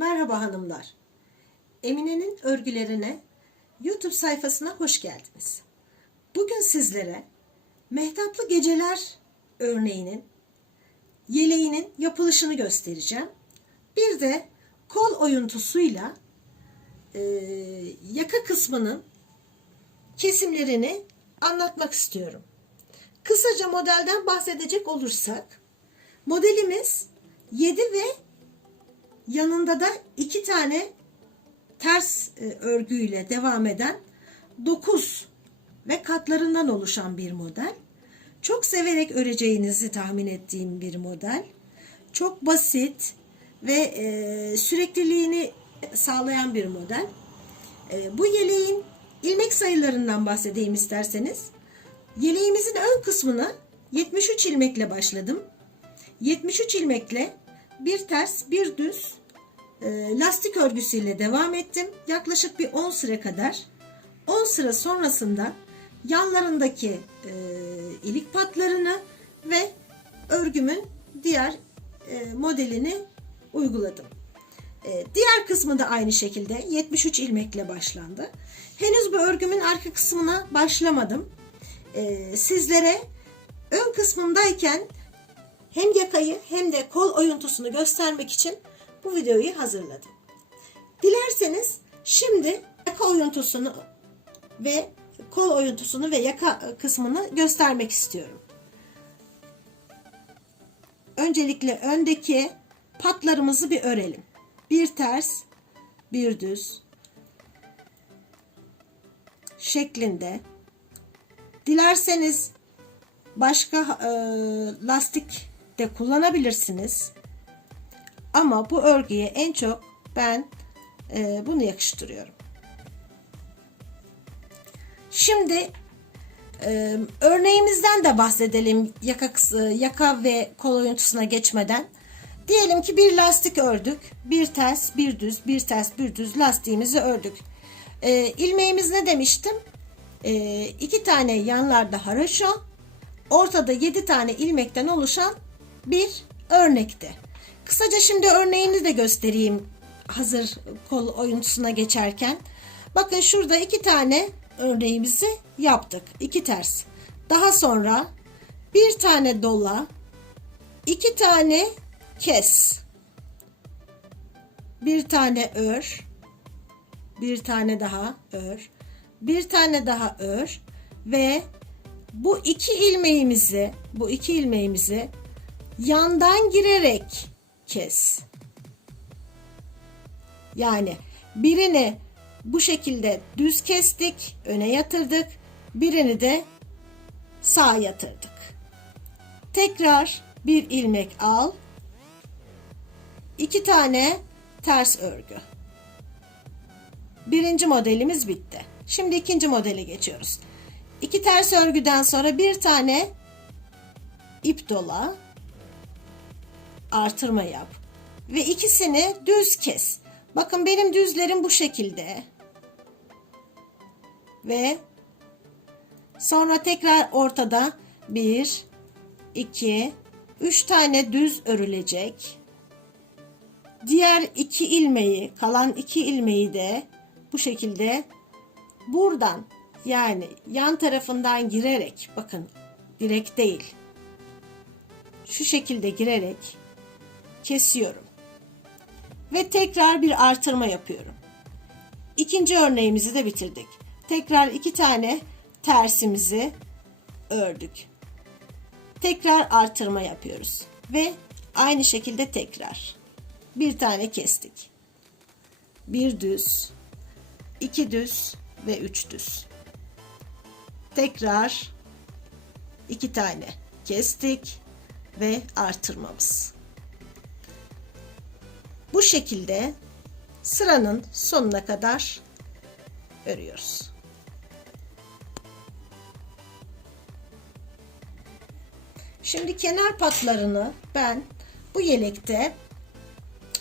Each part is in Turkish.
Merhaba hanımlar. Emine'nin örgülerine YouTube sayfasına hoş geldiniz. Bugün sizlere Mehtaplı Geceler örneğinin yeleğinin yapılışını göstereceğim. Bir de kol oyuntusuyla e, yaka kısmının kesimlerini anlatmak istiyorum. Kısaca modelden bahsedecek olursak modelimiz 7 ve yanında da iki tane ters e, örgüyle devam eden 9 ve katlarından oluşan bir model. Çok severek öreceğinizi tahmin ettiğim bir model. Çok basit ve e, sürekliliğini sağlayan bir model. E, bu yeleğin ilmek sayılarından bahsedeyim isterseniz. Yeleğimizin ön kısmını 73 ilmekle başladım. 73 ilmekle bir ters bir düz e, lastik örgüsüyle devam ettim. Yaklaşık bir 10 sıra kadar. 10 sıra sonrasında yanlarındaki e, ilik patlarını ve örgümün diğer e, modelini uyguladım. E, diğer kısmı da aynı şekilde 73 ilmekle başlandı. Henüz bu örgümün arka kısmına başlamadım. E, sizlere ön kısmındayken hem yakayı hem de kol oyuntusunu göstermek için bu videoyu hazırladım. Dilerseniz şimdi yaka oyuntusunu ve kol oyuntusunu ve yaka kısmını göstermek istiyorum. Öncelikle öndeki patlarımızı bir örelim. Bir ters, bir düz şeklinde. Dilerseniz başka e, lastik de kullanabilirsiniz. Ama bu örgüye en çok ben e, bunu yakıştırıyorum. Şimdi e, örneğimizden de bahsedelim yaka, yaka ve kol oyuntusuna geçmeden. Diyelim ki bir lastik ördük. Bir ters, bir düz, bir ters, bir düz lastiğimizi ördük. E, ilmeğimiz ne demiştim? E, iki tane yanlarda haraşo, ortada yedi tane ilmekten oluşan bir örnekti. Kısaca şimdi örneğini de göstereyim hazır kol oyuntusuna geçerken. Bakın şurada iki tane örneğimizi yaptık. İki ters. Daha sonra bir tane dola, iki tane kes, bir tane ör, bir tane daha ör, bir tane daha ör ve bu iki ilmeğimizi, bu iki ilmeğimizi yandan girerek kes. Yani birini bu şekilde düz kestik, öne yatırdık. Birini de sağ yatırdık. Tekrar bir ilmek al. iki tane ters örgü. Birinci modelimiz bitti. Şimdi ikinci modele geçiyoruz. İki ters örgüden sonra bir tane ip dola artırma yap. Ve ikisini düz kes. Bakın benim düzlerim bu şekilde. Ve sonra tekrar ortada bir, iki, üç tane düz örülecek. Diğer iki ilmeği, kalan iki ilmeği de bu şekilde buradan yani yan tarafından girerek bakın direkt değil şu şekilde girerek kesiyorum. Ve tekrar bir artırma yapıyorum. İkinci örneğimizi de bitirdik. Tekrar iki tane tersimizi ördük. Tekrar artırma yapıyoruz. Ve aynı şekilde tekrar. Bir tane kestik. Bir düz, iki düz ve üç düz. Tekrar iki tane kestik ve artırmamız. Bu şekilde sıranın sonuna kadar örüyoruz. Şimdi kenar patlarını ben bu yelekte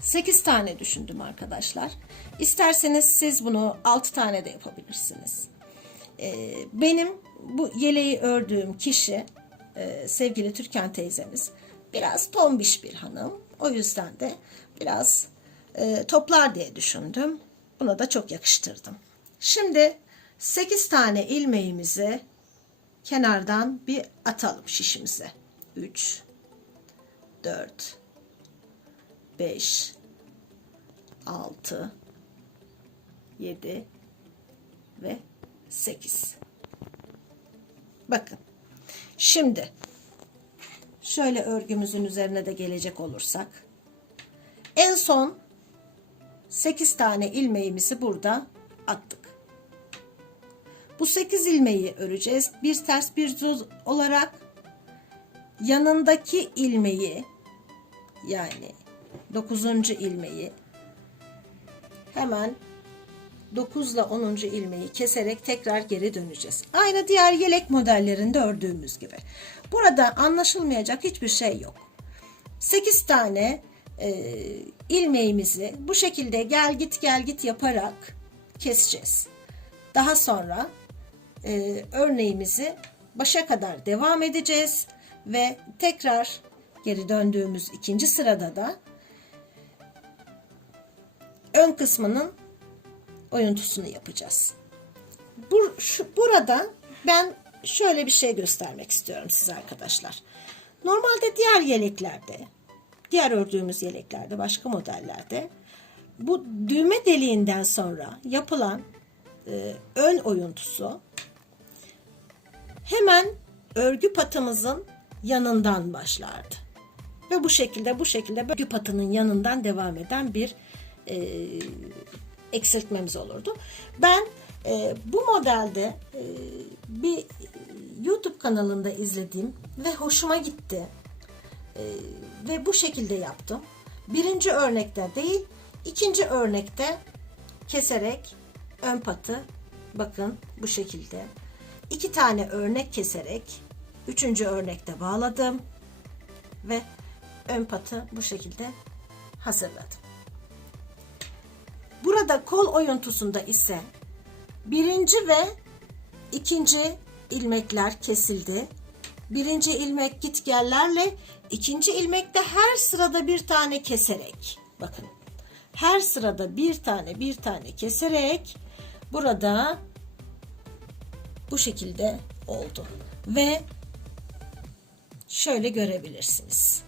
8 tane düşündüm arkadaşlar. İsterseniz siz bunu 6 tane de yapabilirsiniz. Ee, benim bu yeleği ördüğüm kişi e, sevgili Türkan teyzemiz biraz tombiş bir hanım. O yüzden de biraz e, toplar diye düşündüm. Buna da çok yakıştırdım. Şimdi 8 tane ilmeğimizi kenardan bir atalım şişimize. 3 4 5 6 7 ve 8. Bakın. Şimdi şöyle örgümüzün üzerine de gelecek olursak en son 8 tane ilmeğimizi burada attık. Bu 8 ilmeği öreceğiz. Bir ters bir düz olarak yanındaki ilmeği yani 9. ilmeği hemen 9 ile 10. ilmeği keserek tekrar geri döneceğiz. Aynı diğer yelek modellerinde ördüğümüz gibi. Burada anlaşılmayacak hiçbir şey yok. 8 tane e, ilmeğimizi bu şekilde gel git gel git yaparak keseceğiz. Daha sonra e, örneğimizi başa kadar devam edeceğiz ve tekrar geri döndüğümüz ikinci sırada da ön kısmının oyuntusunu yapacağız. Bu, şu, burada ben şöyle bir şey göstermek istiyorum size arkadaşlar. Normalde diğer yeleklerde, diğer ördüğümüz yeleklerde, başka modellerde bu düğme deliğinden sonra yapılan e, ön oyuntusu hemen örgü patımızın yanından başlardı. Ve bu şekilde bu şekilde örgü patının yanından devam eden bir e, eksiltmemiz olurdu. Ben e, bu modelde e, bir YouTube kanalında izlediğim ve hoşuma gitti. E, ve bu şekilde yaptım. Birinci örnekte değil, ikinci örnekte keserek ön patı bakın bu şekilde iki tane örnek keserek üçüncü örnekte bağladım ve ön patı bu şekilde hazırladım. Burada kol oyuntusunda ise birinci ve ikinci ilmekler kesildi. Birinci ilmek gitgellerle ikinci ilmekte her sırada bir tane keserek bakın her sırada bir tane bir tane keserek burada bu şekilde oldu ve şöyle görebilirsiniz.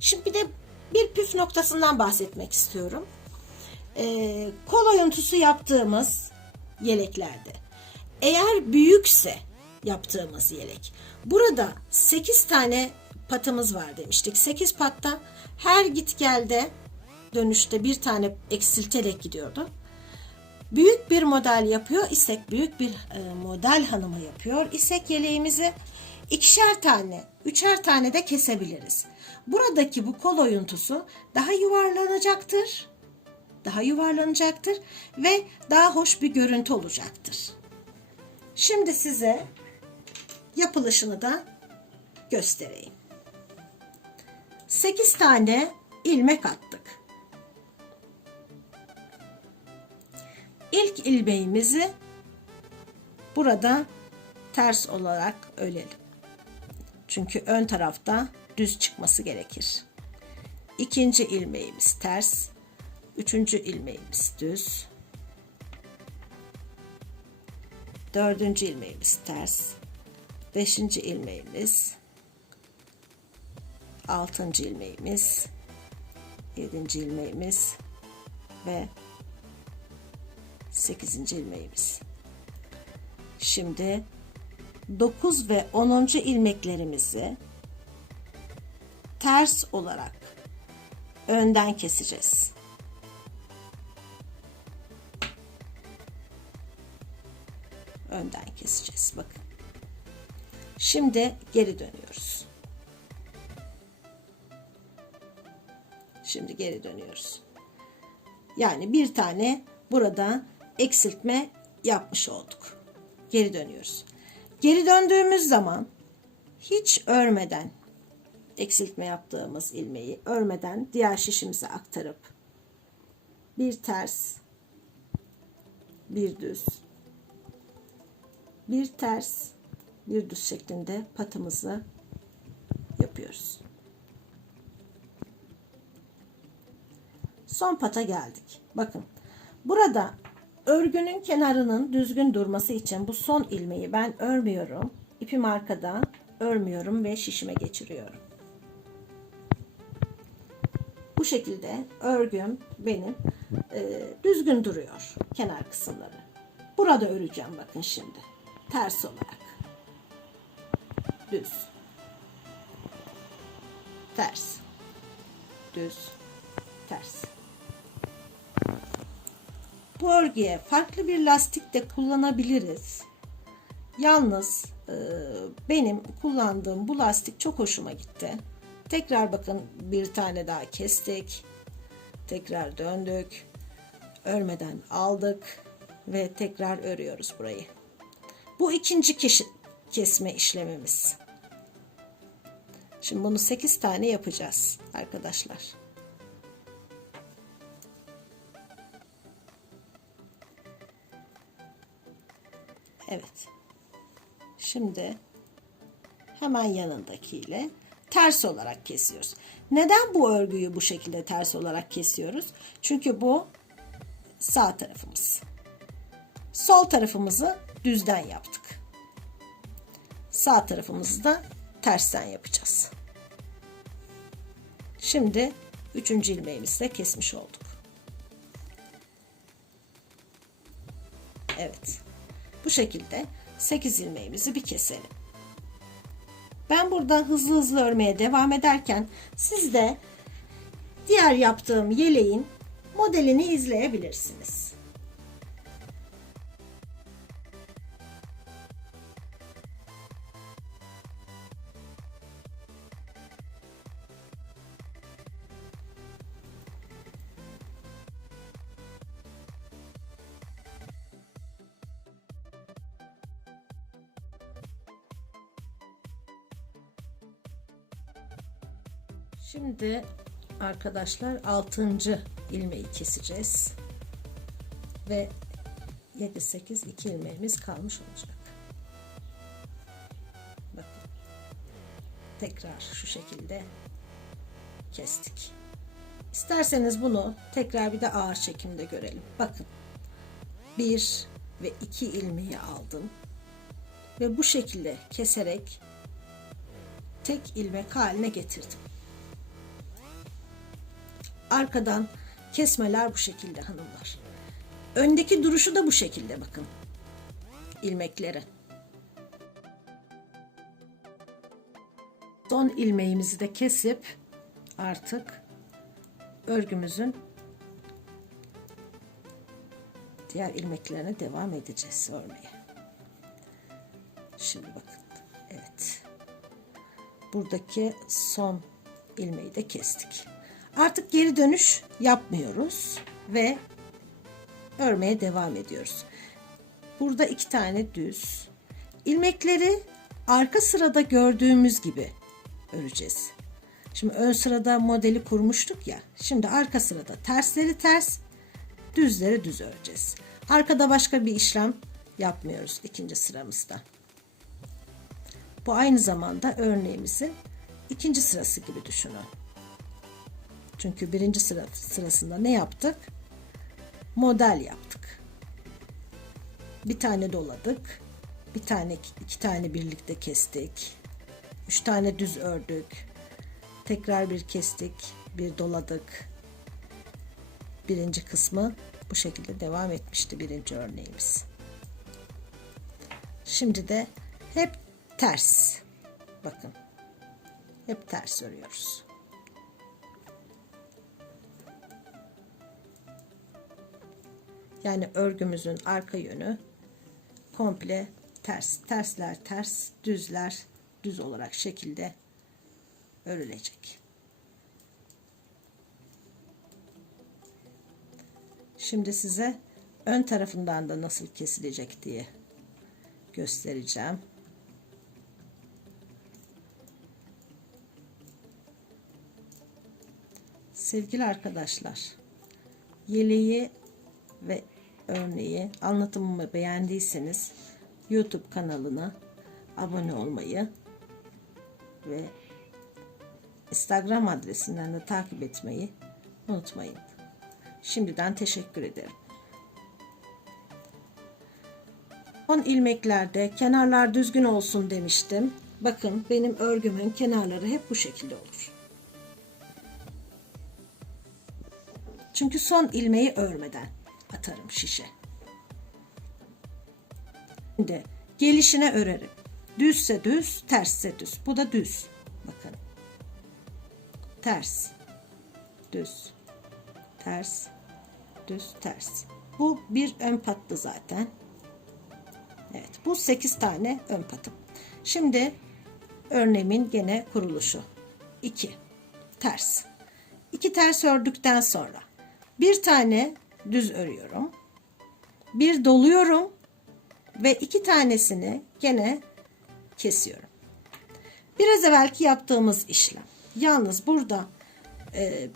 Şimdi bir de bir püf noktasından bahsetmek istiyorum. Ee, kol oyuntusu yaptığımız yeleklerde eğer büyükse yaptığımız yelek burada 8 tane patımız var demiştik. 8 patta her git gelde dönüşte bir tane eksilterek gidiyordu. Büyük bir model yapıyor isek büyük bir e, model hanımı yapıyor isek yeleğimizi ikişer tane, üçer tane de kesebiliriz. Buradaki bu kol oyuntusu daha yuvarlanacaktır. Daha yuvarlanacaktır ve daha hoş bir görüntü olacaktır. Şimdi size yapılışını da göstereyim. 8 tane ilmek attık. İlk ilmeğimizi burada ters olarak ölelim. Çünkü ön tarafta düz çıkması gerekir. İkinci ilmeğimiz ters. Üçüncü ilmeğimiz düz. Dördüncü ilmeğimiz ters. Beşinci ilmeğimiz. Altıncı ilmeğimiz. Yedinci ilmeğimiz. Ve sekizinci ilmeğimiz. Şimdi 9 ve 10. ilmeklerimizi ters olarak önden keseceğiz. Önden keseceğiz. Bakın. Şimdi geri dönüyoruz. Şimdi geri dönüyoruz. Yani bir tane burada eksiltme yapmış olduk. Geri dönüyoruz. Geri döndüğümüz zaman hiç örmeden eksiltme yaptığımız ilmeği örmeden diğer şişimize aktarıp bir ters bir düz bir ters bir düz şeklinde patımızı yapıyoruz. Son pata geldik. Bakın. Burada örgünün kenarının düzgün durması için bu son ilmeği ben örmüyorum. İpim arkada örmüyorum ve şişime geçiriyorum. Bu şekilde örgüm benim e, düzgün duruyor kenar kısımları. Burada öreceğim bakın şimdi. Ters olarak. Düz. Ters. Düz. Ters. Bu örgüye farklı bir lastik de kullanabiliriz. Yalnız e, benim kullandığım bu lastik çok hoşuma gitti. Tekrar bakın bir tane daha kestik. Tekrar döndük. Örmeden aldık ve tekrar örüyoruz burayı. Bu ikinci keş- kesme işlemimiz. Şimdi bunu 8 tane yapacağız arkadaşlar. Evet. Şimdi hemen yanındakiyle ters olarak kesiyoruz. Neden bu örgüyü bu şekilde ters olarak kesiyoruz? Çünkü bu sağ tarafımız. Sol tarafımızı düzden yaptık. Sağ tarafımızı da tersten yapacağız. Şimdi üçüncü ilmeğimizi de kesmiş olduk. Evet. Bu şekilde 8 ilmeğimizi bir keselim. Ben burada hızlı hızlı örmeye devam ederken siz de diğer yaptığım yeleğin modelini izleyebilirsiniz. Şimdi arkadaşlar 6. ilmeği keseceğiz. Ve 7 8 2 ilmeğimiz kalmış olacak. Bakın. Tekrar şu şekilde kestik. İsterseniz bunu tekrar bir de ağır çekimde görelim. Bakın. 1 ve 2 ilmeği aldım. Ve bu şekilde keserek tek ilmek haline getirdim. Arkadan kesmeler bu şekilde hanımlar. Öndeki duruşu da bu şekilde bakın. ilmekleri. Son ilmeğimizi de kesip artık örgümüzün diğer ilmeklerine devam edeceğiz örmeye. Şimdi bakın. Evet. Buradaki son ilmeği de kestik. Artık geri dönüş yapmıyoruz ve örmeye devam ediyoruz. Burada iki tane düz. ilmekleri arka sırada gördüğümüz gibi öreceğiz. Şimdi ön sırada modeli kurmuştuk ya. Şimdi arka sırada tersleri ters, düzleri düz öreceğiz. Arkada başka bir işlem yapmıyoruz ikinci sıramızda. Bu aynı zamanda örneğimizin ikinci sırası gibi düşünün. Çünkü birinci sıra sırasında ne yaptık? Model yaptık. Bir tane doladık. Bir tane iki tane birlikte kestik. Üç tane düz ördük. Tekrar bir kestik. Bir doladık. Birinci kısmı bu şekilde devam etmişti birinci örneğimiz. Şimdi de hep ters. Bakın. Hep ters örüyoruz. Yani örgümüzün arka yönü komple ters. Tersler ters, düzler düz olarak şekilde örülecek. Şimdi size ön tarafından da nasıl kesilecek diye göstereceğim. Sevgili arkadaşlar, yeleği ve örneği anlatımımı beğendiyseniz YouTube kanalına abone olmayı ve Instagram adresinden de takip etmeyi unutmayın. Şimdiden teşekkür ederim. Son ilmeklerde kenarlar düzgün olsun demiştim. Bakın benim örgümün kenarları hep bu şekilde olur. Çünkü son ilmeği örmeden atarım şişe. Şimdi gelişine örerim. Düzse düz, tersse düz. Bu da düz. Bakın. Ters. Düz. Ters. Düz, ters. Bu bir ön pattı zaten. Evet, bu 8 tane ön patım. Şimdi örneğimin gene kuruluşu. 2. Ters. 2 ters ördükten sonra bir tane düz örüyorum. Bir doluyorum ve iki tanesini gene kesiyorum. Biraz evvelki yaptığımız işlem. Yalnız burada e,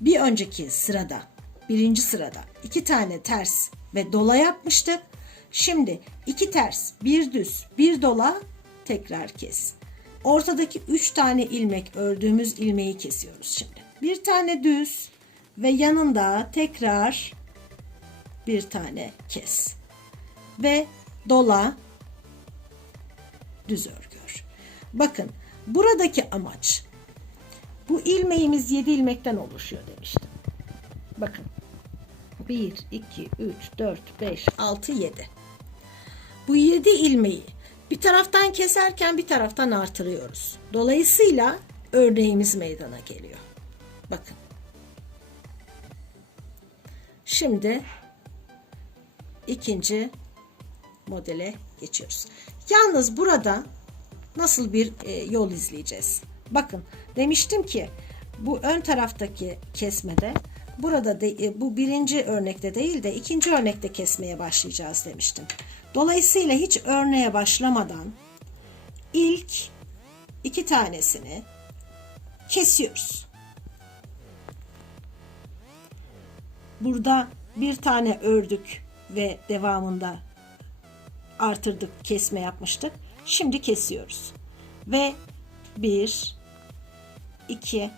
bir önceki sırada, birinci sırada iki tane ters ve dola yapmıştık. Şimdi iki ters, bir düz, bir dola tekrar kes. Ortadaki üç tane ilmek ördüğümüz ilmeği kesiyoruz şimdi. Bir tane düz ve yanında tekrar bir tane kes. Ve dola düz örgü. Bakın buradaki amaç bu ilmeğimiz 7 ilmekten oluşuyor demiştim. Bakın 1, 2, 3, 4, 5, 6, 7. Bu 7 ilmeği bir taraftan keserken bir taraftan artırıyoruz. Dolayısıyla örneğimiz meydana geliyor. Bakın. Şimdi ikinci modele geçiyoruz. Yalnız burada nasıl bir e, yol izleyeceğiz? Bakın demiştim ki bu ön taraftaki kesmede burada de, e, bu birinci örnekte değil de ikinci örnekte kesmeye başlayacağız demiştim. Dolayısıyla hiç örneğe başlamadan ilk iki tanesini kesiyoruz. Burada bir tane ördük ve devamında artırdık, kesme yapmıştık. Şimdi kesiyoruz. Ve bir, iki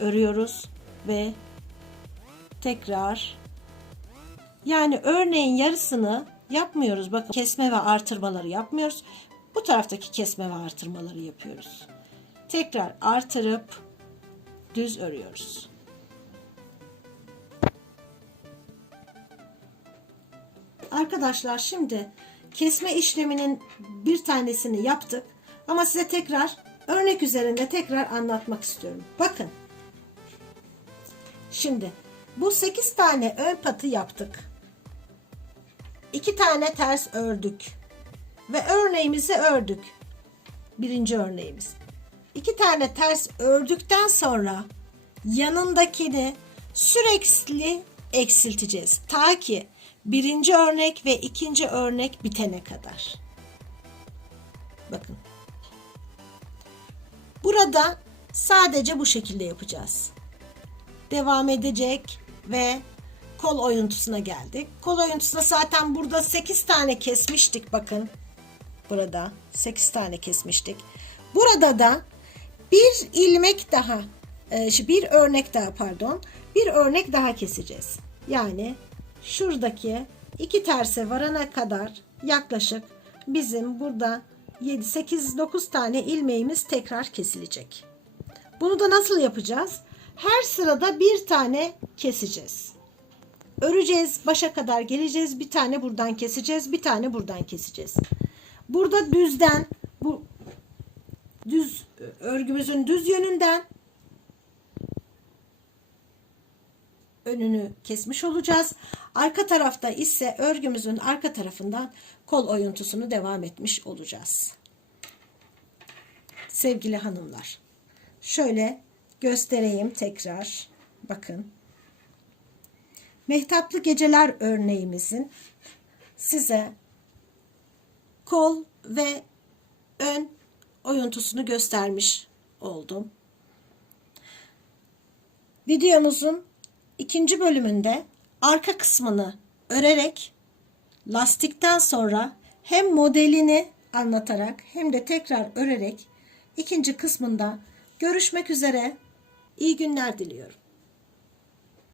örüyoruz ve tekrar yani örneğin yarısını yapmıyoruz. Bakın kesme ve artırmaları yapmıyoruz. Bu taraftaki kesme ve artırmaları yapıyoruz. Tekrar artırıp düz örüyoruz. Arkadaşlar şimdi kesme işleminin bir tanesini yaptık. Ama size tekrar örnek üzerinde tekrar anlatmak istiyorum. Bakın. Şimdi bu 8 tane ön patı yaptık. 2 tane ters ördük. Ve örneğimizi ördük. Birinci örneğimiz. 2 tane ters ördükten sonra yanındakini sürekli eksilteceğiz. Ta ki birinci örnek ve ikinci örnek bitene kadar. Bakın. Burada sadece bu şekilde yapacağız. Devam edecek ve kol oyuntusuna geldik. Kol oyuntusuna zaten burada 8 tane kesmiştik bakın. Burada 8 tane kesmiştik. Burada da bir ilmek daha e, bir örnek daha pardon bir örnek daha keseceğiz. Yani şuradaki iki terse varana kadar yaklaşık bizim burada 7, 8, 9 tane ilmeğimiz tekrar kesilecek. Bunu da nasıl yapacağız? Her sırada bir tane keseceğiz. Öreceğiz, başa kadar geleceğiz. Bir tane buradan keseceğiz, bir tane buradan keseceğiz. Burada düzden, bu düz örgümüzün düz yönünden önünü kesmiş olacağız. Arka tarafta ise örgümüzün arka tarafından kol oyuntusunu devam etmiş olacağız. Sevgili hanımlar. Şöyle göstereyim tekrar. Bakın. Mehtaplı geceler örneğimizin size kol ve ön oyuntusunu göstermiş oldum. Videomuzun ikinci bölümünde arka kısmını örerek lastikten sonra hem modelini anlatarak hem de tekrar örerek ikinci kısmında görüşmek üzere. İyi günler diliyorum.